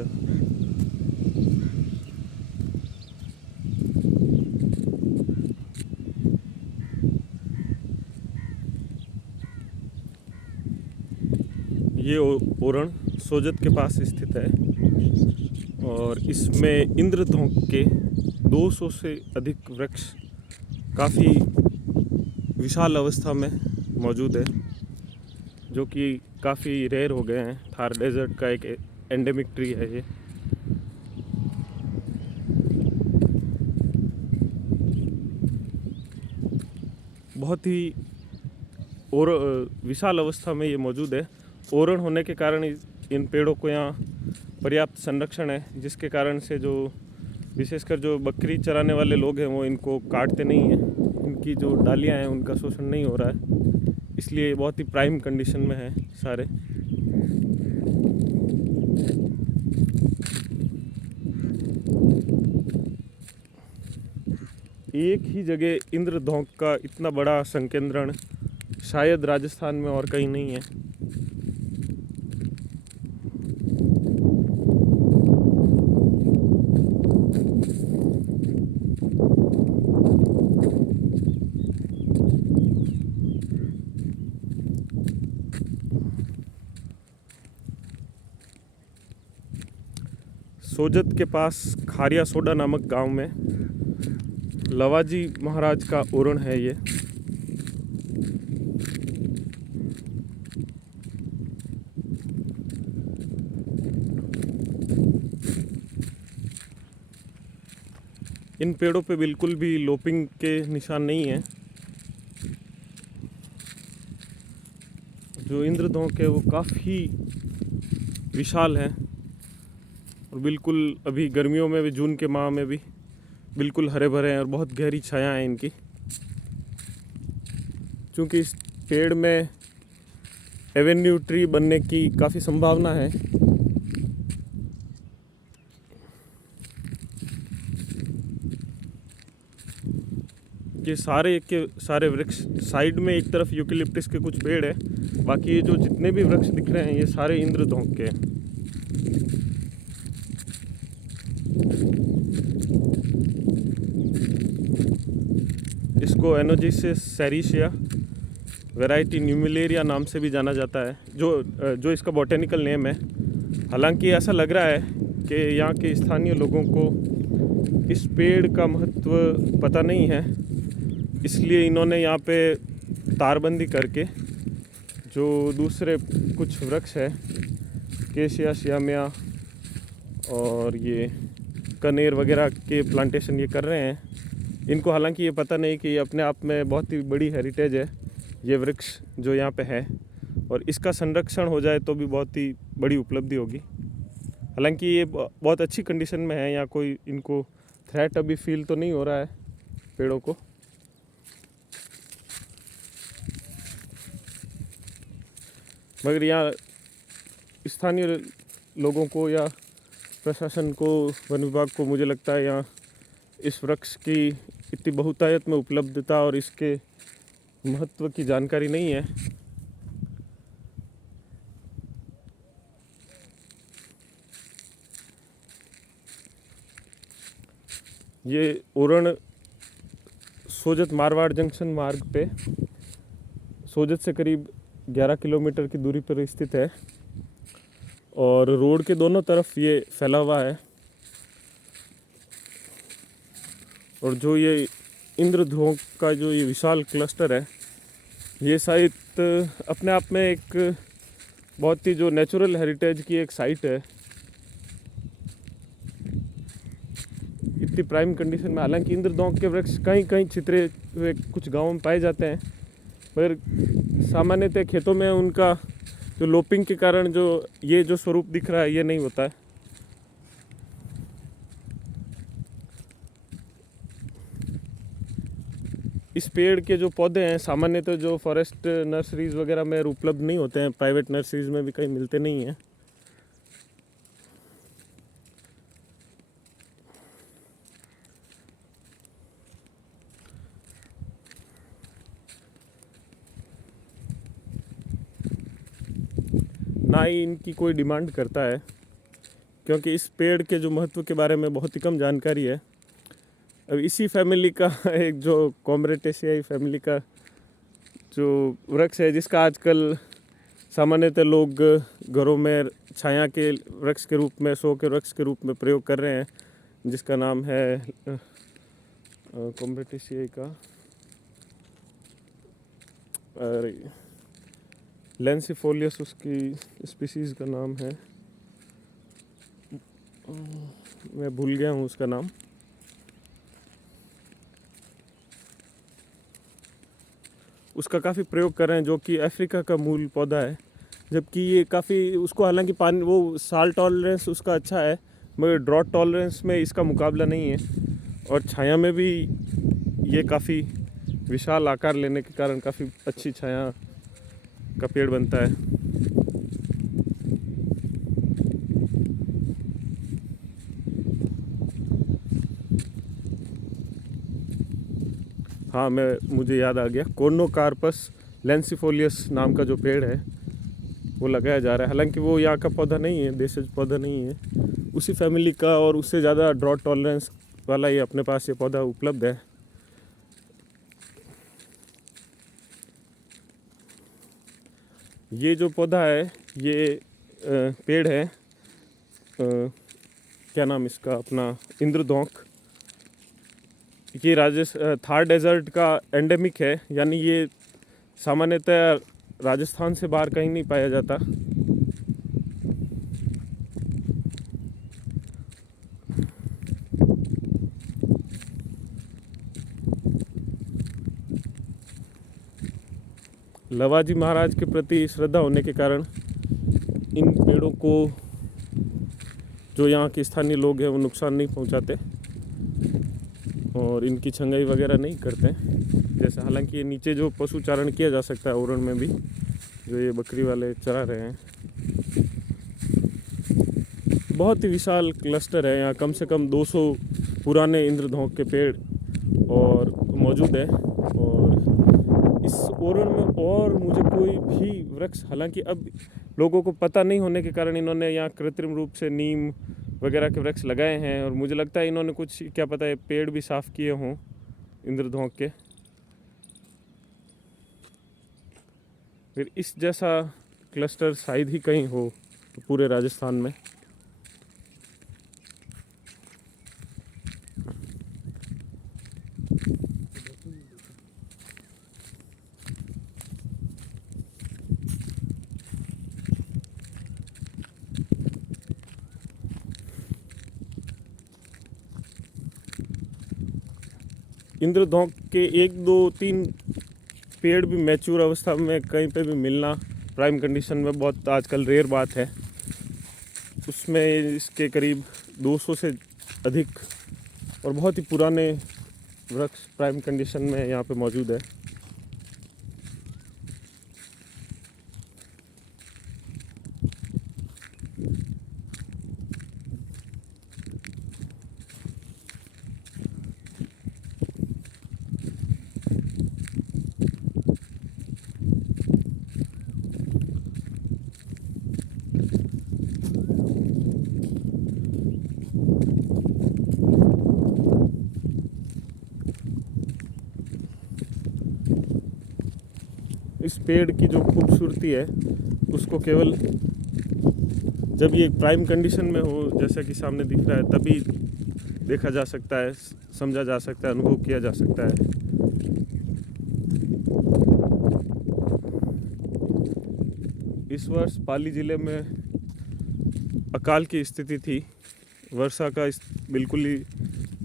जाओ। ये ओरण सोजत के पास स्थित है और इसमें इंद्रधनुष के 200 से अधिक वृक्ष काफ़ी विशाल अवस्था में मौजूद है, जो कि काफ़ी रेयर हो गए हैं। थार डेजर्ट का एक एंडेमिक ट्री है ये। बहुत ही और विशाल अवस्था में ये मौजूद है। ओरण होने के कारण इन पेड़ों को यहाँ पर्याप्त संरक्षण है, जिसके कारण से जो विशेषकर जो बकरी चराने वाले लोग हैं वो इनको काटते नहीं हैं। इनकी जो डालियाँ हैं उनका शोषण नहीं हो रहा है, इसलिए बहुत ही प्राइम कंडीशन में है सारे। एक ही जगह इंद्रधनुष का इतना बड़ा संकेंद्रण शायद राजस्थान में और कहीं नहीं है। सोजत के पास खारिया सोडा नामक गांव में लवाजी महाराज का ओरण है ये। इन पेड़ों पे बिल्कुल भी लोपिंग के निशान नहीं है। जो इंद्रधनुष है वो काफ़ी विशाल है और बिल्कुल अभी गर्मियों में भी, जून के माह में भी बिल्कुल हरे भरे हैं और बहुत गहरी छाया है इनकी। क्योंकि इस पेड़ में एवेन्यू ट्री बनने की काफ़ी संभावना है। ये सारे के सारे वृक्ष, साइड में एक तरफ यूकेलिप्टस के कुछ पेड़ है, बाकी ये जो जितने भी वृक्ष दिख रहे हैं ये सारे इंद्रधनुष के हैं। इसको एनोजिसिस सेरिशिया वैरायटी न्यूमिलेरिया नाम से भी जाना जाता है, जो इसका बॉटेनिकल नेम है। हालांकि ऐसा लग रहा है कि यहाँ के स्थानीय लोगों को इस पेड़ का महत्व पता नहीं है, इसलिए इन्होंने यहाँ पे तारबंदी करके जो दूसरे कुछ वृक्ष है, केशिया शियामिया और ये कनेर वगैरह के प्लांटेशन ये कर रहे हैं। इनको हालांकि ये पता नहीं कि ये अपने आप में बहुत ही बड़ी हेरिटेज है ये वृक्ष जो यहाँ पे है, और इसका संरक्षण हो जाए तो भी बहुत ही बड़ी उपलब्धि होगी। हालांकि ये बहुत अच्छी कंडीशन में है, यहाँ कोई इनको थ्रेट अभी फील तो नहीं हो रहा है पेड़ों को। मगर यहाँ स्थानीय लोगों को या प्रशासन को, वन विभाग को, मुझे लगता है यहाँ इस वृक्ष की इतनी बहुतायत में उपलब्धता और इसके महत्व की जानकारी नहीं है। ये ओरण सोजत मारवाड़ जंक्शन मार्ग पे सोजत से करीब 11 किलोमीटर की दूरी पर स्थित है और रोड के दोनों तरफ ये फैला हुआ है। और जो ये इंद्रधनुष का जो ये विशाल क्लस्टर है, ये साइट अपने आप में एक बहुत ही जो नेचुरल हेरिटेज की एक साइट है, इतनी प्राइम कंडीशन में। हालांकि इंद्रधनुष के वृक्ष कहीं कहीं छितरे हुए कुछ गांवों में पाए जाते हैं, मगर सामान्यतः खेतों में उनका जो लोपिंग के कारण जो ये जो स्वरूप दिख रहा है ये नहीं होता है। इस पेड़ के जो पौधे हैं सामान्यतः जो फॉरेस्ट नर्सरीज वगैरह में उपलब्ध नहीं होते हैं, प्राइवेट नर्सरीज में भी कहीं मिलते नहीं हैं। ना ही इनकी कोई डिमांड करता है, क्योंकि इस पेड़ के जो महत्व के बारे में बहुत ही कम जानकारी है। अब इसी फैमिली का एक जो कॉम्ब्रेटेसियाई फैमिली का जो वृक्ष है, जिसका आजकल सामान्यतः लोग घरों में छाया के वृक्ष के रूप में, शो के वृक्ष के रूप में प्रयोग कर रहे हैं, जिसका नाम है कॉम्ब्रेटेसियाई का लैंसीफोलियस, उसकी स्पीसीज़ का नाम है, मैं भूल गया हूँ उसका नाम। उसका काफ़ी प्रयोग कर रहे हैं, जो कि अफ्रीका का मूल पौधा है। जबकि ये काफ़ी, उसको हालांकि पानी, वो साल टॉलरेंस उसका अच्छा है, मगर ड्रॉट टॉलरेंस में इसका मुकाबला नहीं है। और छाया में भी ये काफ़ी विशाल आकार लेने के कारण काफ़ी अच्छी छाया का पेड़ बनता है। हाँ, मुझे याद आ गया, कोर्नोकार्पस लैंसीफोलियस नाम का जो पेड़ है वो लगाया जा रहा है। हालांकि वो यहाँ का पौधा नहीं है, देशज पौधा नहीं है, उसी फैमिली का और उससे ज़्यादा ड्रॉट टॉलरेंस वाला ये अपने पास ये पौधा उपलब्ध है। ये जो पौधा है, ये पेड़ है, क्या नाम इसका, अपना इंद्रधौंक। ये थार डेजर्ट का एंडेमिक है, यानी ये सामान्यतः राजस्थान से बाहर कहीं नहीं पाया जाता। लवाजी महाराज के प्रति श्रद्धा होने के कारण इन पेड़ों को जो यहाँ के स्थानीय लोग हैं वो नुकसान नहीं पहुँचाते और इनकी छंगाई वगैरह नहीं करते। जैसे हालांकि ये नीचे जो पशु चारण किया जा सकता है ओरण में भी, जो ये बकरी वाले चरा रहे हैं। बहुत ही विशाल क्लस्टर है यहाँ, कम से कम 200 पुराने इंद्रधौंक के पेड़ और मौजूद है। और इस ओरण में और मुझे कोई भी वृक्ष, हालांकि अब लोगों को पता नहीं होने के कारण इन्होंने यहाँ कृत्रिम रूप से नीम वगैरह के वृक्ष लगाए हैं, और मुझे लगता है इन्होंने कुछ, क्या पता है, पेड़ भी साफ़ किए हों इंद्रधौंक के। फिर इस जैसा क्लस्टर शायद ही कहीं हो पूरे राजस्थान में। इंद्रधौंक के 1, 2, 3 पेड़ भी मैच्योर अवस्था में कहीं पे भी मिलना प्राइम कंडीशन में बहुत आजकल रेयर बात है। उसमें इसके करीब 200 से अधिक और बहुत ही पुराने वृक्ष प्राइम कंडीशन में यहाँ पे मौजूद है। इस पेड़ की जो खूबसूरती है उसको केवल जब ये प्राइम कंडीशन में हो, जैसा कि सामने दिख रहा है, तभी देखा जा सकता है, समझा जा सकता है, अनुभव किया जा सकता है। इस वर्ष पाली ज़िले में अकाल की स्थिति थी, वर्षा का बिल्कुल ही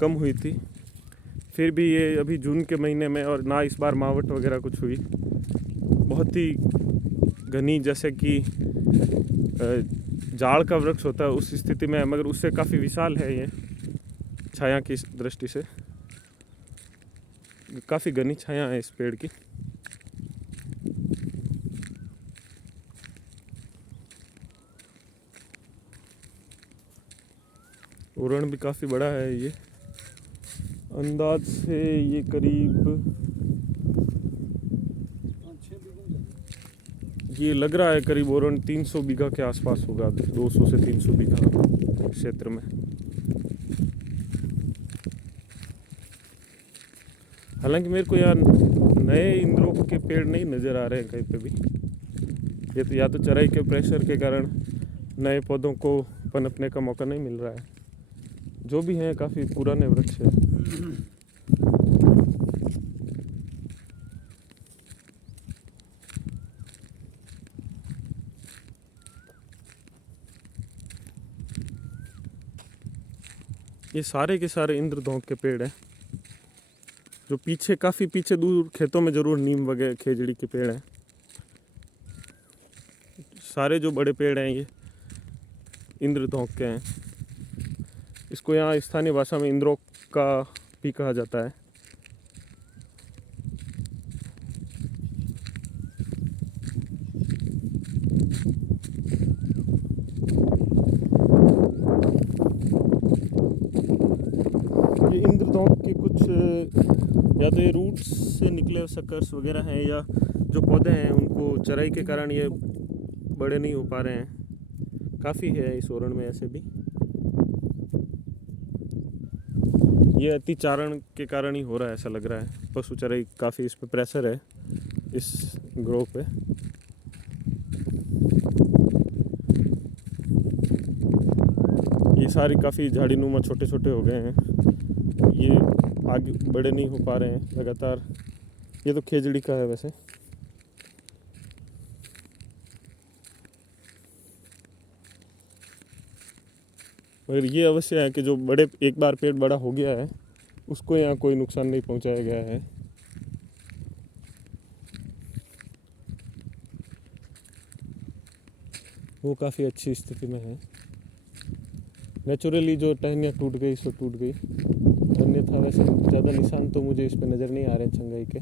कम हुई थी। फिर भी ये अभी जून के महीने में, और ना इस बार मावट वगैरह कुछ हुई, बहुत ही घनी, जैसे कि जाड़ का वृक्ष होता है उस स्थिति में, मगर उससे काफ़ी विशाल है ये छाया की दृष्टि से। काफ़ी घनी छाया है इस पेड़ की। ओरण भी काफ़ी बड़ा है ये, अंदाज से ये करीब, ये लग रहा है करीब ओरण 300 बीघा के आसपास होगा, 200 से 300 बीघा। क्षेत्र में। हालांकि मेरे को यहाँ नए इंद्रों के पेड़ नहीं नज़र आ रहे हैं कहीं पे भी। ये तो या तो चराई के प्रेशर के कारण नए पौधों को पनपने का मौका नहीं मिल रहा है। जो भी हैं काफ़ी पुराने वृक्ष हैं। ये सारे के सारे इंद्रधौंक के पेड़ हैं, जो पीछे काफ़ी पीछे दूर खेतों में ज़रूर नीम वगैरह खेजड़ी के पेड़ हैं। सारे जो बड़े पेड़ हैं ये इंद्रधौंक के हैं। इसको यहाँ स्थानीय भाषा में इंद्रों का भी कहा जाता है। ये इंद्रधौंक के कुछ या तो ये रूट्स से निकले सकर्स वगैरह हैं, या जो पौधे हैं उनको चराई के कारण ये बड़े नहीं हो पा रहे हैं। काफ़ी है इस ओरण में ऐसे भी। ये अतिचारण के कारण ही हो रहा है ऐसा लग रहा है। पशु चराई काफ़ी इस पे प्रेशर है इस ग्रो पे। ये सारी काफ़ी झाड़ी नुमा छोटे छोटे हो गए हैं, ये आगे बड़े नहीं हो पा रहे हैं लगातार। ये तो खेजड़ी का है वैसे। मगर ये अवश्य है कि जो बड़े एक बार पेड़ बड़ा हो गया है उसको यहाँ कोई नुकसान नहीं पहुँचाया गया है। वो काफ़ी अच्छी स्थिति में है। नेचुरली जो टहनियाँ टूट गई सो टूट गई, अन्यथा वैसे ज़्यादा निशान तो मुझे इस पे नज़र नहीं आ रहे छंगाई के।